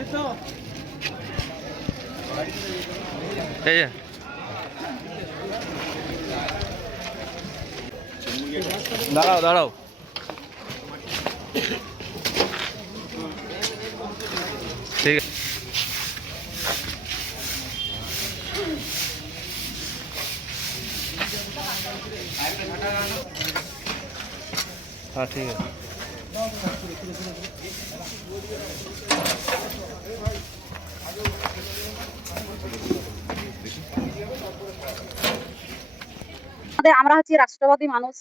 এই যে দাঁড়াও দাঁড়াও ঠিক আছে हाँ ठीक है আমরা হচ্ছে রাষ্ট্রবাদী মানুষ।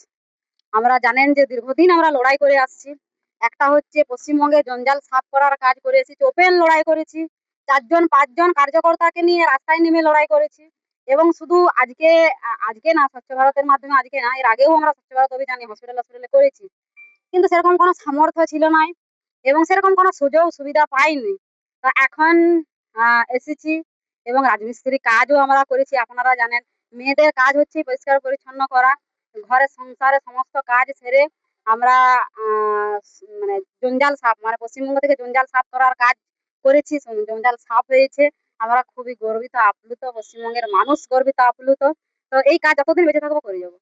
আমরা জানেন যে দীর্ঘদিন আমরা লড়াই করে আসছি। একটা হচ্ছে পশ্চিমবঙ্গে জঞ্জাল সাফ করার কাজ করে এসেছি, ওপেন লড়াই করেছি, 4-5 জন কার্যকর্তাকে নিয়ে রাস্তায় নেমে লড়াই করেছি। এবং শুধু আজকে না, স্বচ্ছ ভারতের মাধ্যমে আজকে না, এর আগেও আমরা স্বচ্ছ ভারত অভিযানে হসপিটালে করেছি। কিন্তু সেরকম কোনো সামর্থ্য ছিল না এবং সেরকম কোনো সুযোগ সুবিধা পাইনি। তো এখন এসেছি এবং রাজমিস্ত্রি কাজও আমরা করেছি। আপনারা জানেন মেয়েদের কাজ হচ্ছে পরিষ্কার পরিচ্ছন্ন করা, ঘরের সংসারে সমস্ত কাজ সেরে আমরা মানে জঞ্জাল সাফ, মানে পশ্চিমবঙ্গ থেকে জঞ্জাল সাফ করার কাজ করেছি। জঞ্জাল সাফ হয়েছে, আমরা খুবই গর্বিত আপ্লুত, পশ্চিমবঙ্গের মানুষ গর্বিত আপ্লুত। তো এই কাজ যতদিন বেঁচে থাকবো করে যাবো।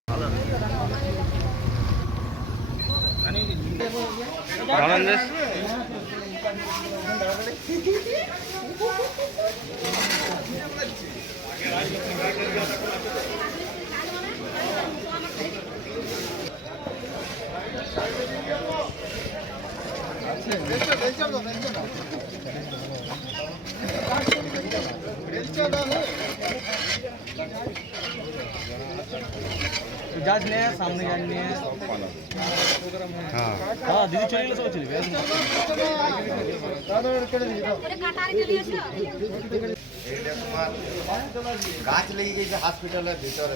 जाज ने सामने जाज ने हाँ हाँ दीदी चले गए सब चले गए গাছ লেগে গেছে হসপিটালের ভিতরে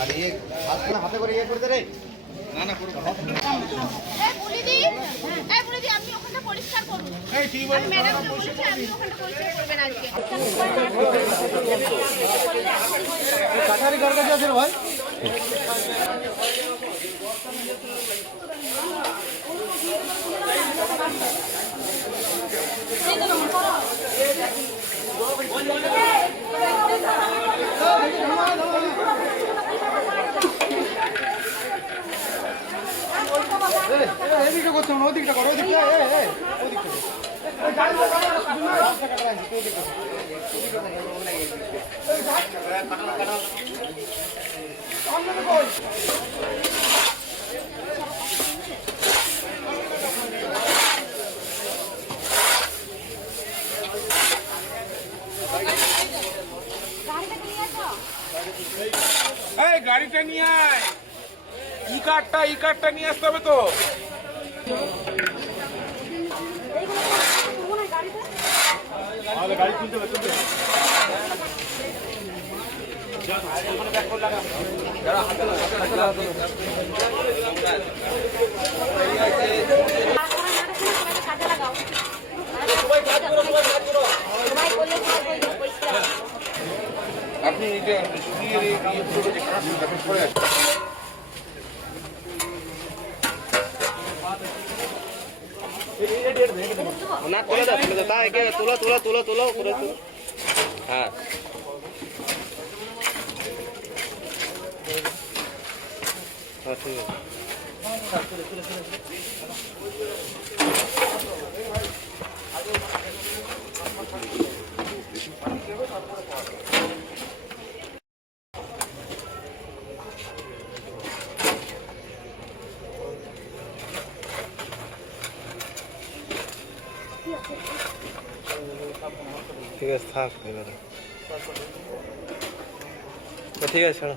আর হাতে করে ইয়ে করে দে রে না না পুরো এই বুলিদি আপনি ওখানটা পরিষ্কার করুন। এই ঠিক আছে ম্যাডাম বলছে আপনি ওখানটা পরিষ্কার করবেন আজকে। কাটারি ঘর কাছে আছে ভাই এদিকটা করছো না, ওদিকটা করো, ওদিকটা গাড়িটা নিয়ে আয়, ই কার্ডটা নিয়ে আসতে হবে তো। গাড়ি তুলতে হবে আপনি ना तुला देता है कि तुला तुला तुला तुला पूरा तू हाँ हाँ ठीक है ঠিক আছে থাক এবারে তো ঠিক আছে ছাড়ো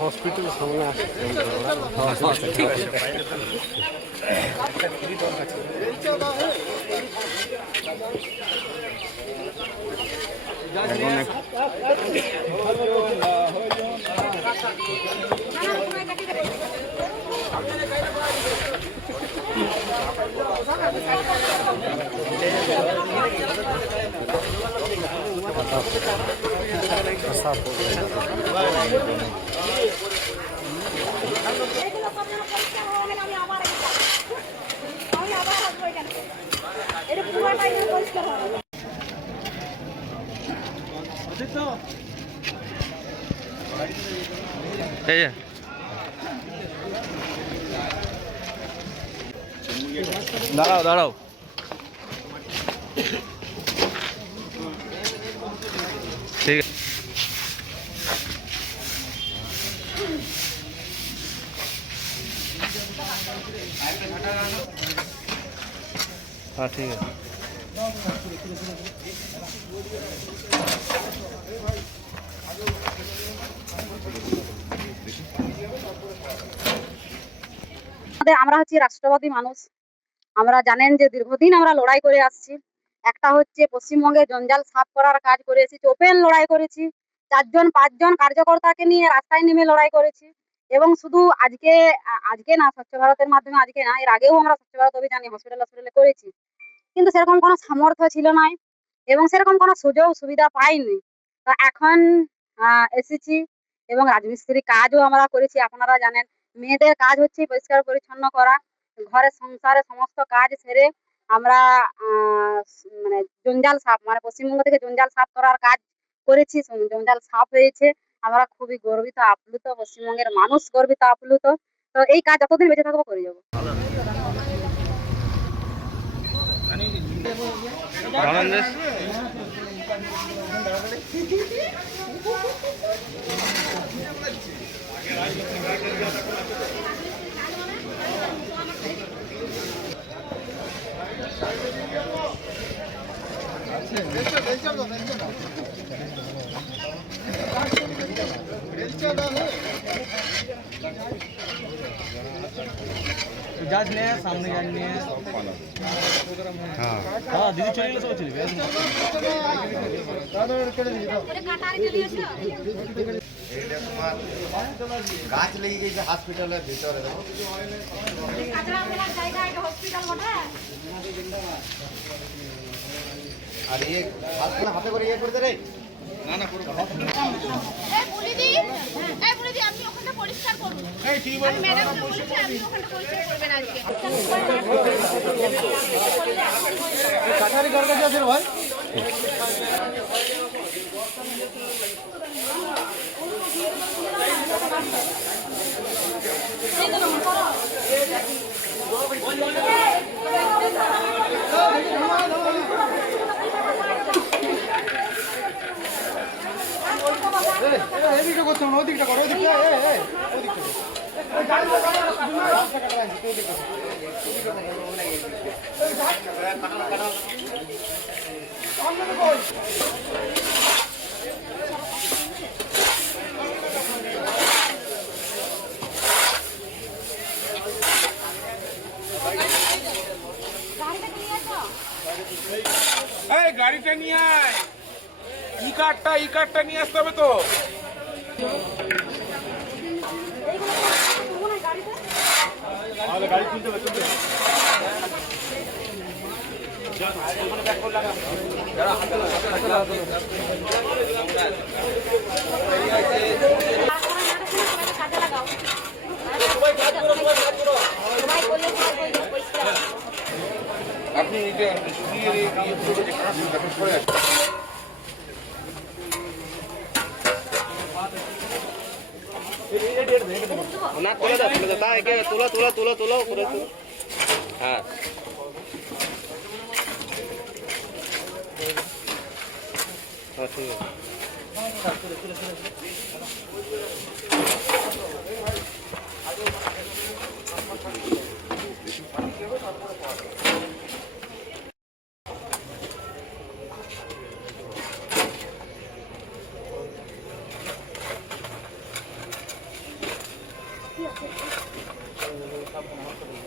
হসপিটাল সামনে আসছে ঠিক আছে Gracias. এই যে দাঁড়াও দাঁড়াও ঠিক আছে হ্যাঁ ঠিক আছে আমরা হচ্ছে রাষ্ট্রবাদী মানুষ। আমরা জানেন যে দীর্ঘদিন আমরা লড়াই করে আসছি। একটা হচ্ছে পশ্চিমবঙ্গে জঞ্জাল সাফ করার কাজ করে এসেছি, ওপেন লড়াই করেছি, 4-5জন কার্যকর্তাকে নিয়ে রাস্তায় নেমে লড়াই করেছি। এবং শুধু আজকে না, স্বচ্ছ ভারতের মাধ্যমে আজকে না, এর আগেও আমরা স্বচ্ছ ভারত অভিযানে হসপিটালে করেছি, কিন্তু সেরকম কোনো সামর্থ্য ছিল না এবং সেরকম কোনো সুযোগ সুবিধা পাইনি। তো এখন এসেছি এবং রাজমিস্ত্রি কাজও আমরা করেছি। আপনারা জানেন মেয়েদের কাজ হচ্ছে পরিষ্কার পরিচ্ছন্ন করা, ঘরের সংসারে সমস্ত কাজ সেরে আমরা মানে জঞ্জাল সাফ, মানে পশ্চিমবঙ্গ থেকে জঞ্জাল সাফ করার কাজ করেছি। জঞ্জাল সাফ হয়েছে, আমরা খুবই গর্বিত আপ্লুত, পশ্চিমবঙ্গের মানুষ গর্বিত আপ্লুত। তো এই কাজ যতদিন বেঁচে থাকবো করে যাবো। जाज ने सामने जाज ने हाँ हाँ दीदी चली लो सब चली गई গাছ লেগে গেছে হসপিটালের ভিতরে দেখো আর এই হাসপাতাল হাতে করে করতে রে না না পুরো এই বুড়িদি আপনি ওখানটা পরিষ্কার করুন। আমি ম্যাডামকে বলেছি আপনি ওখানটা পরিষ্কার করবেন আজকে। কাটারি কার কাছে আছে ভাই এদিকটা করতে হবে ওদিকটা করো ওদিকটা এই গাড়িটা নিয়ে আয় ই কার্ডটা নিয়ে আসতে হবে তো গাড়ি তুলতে হবে আপনি না তুলে দাও তা একে তুলো তুলো তুলো তুলো করে তুলো হ্যাঁ ঠিক আছে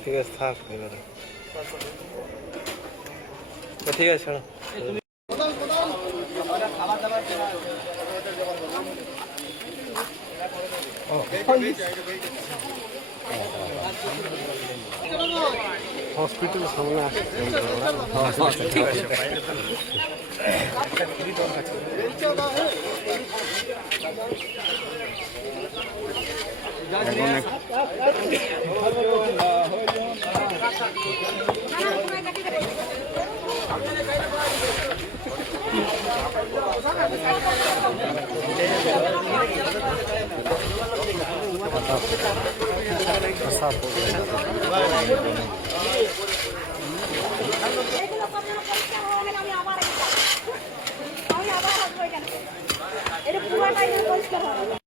ঠিক আছে থাক এবারে ঠিক আছে ছাড়ো হসপিটাল সামনে আসছে ঠিক আছে এটা পুরোটাই পরিষ্কার হবে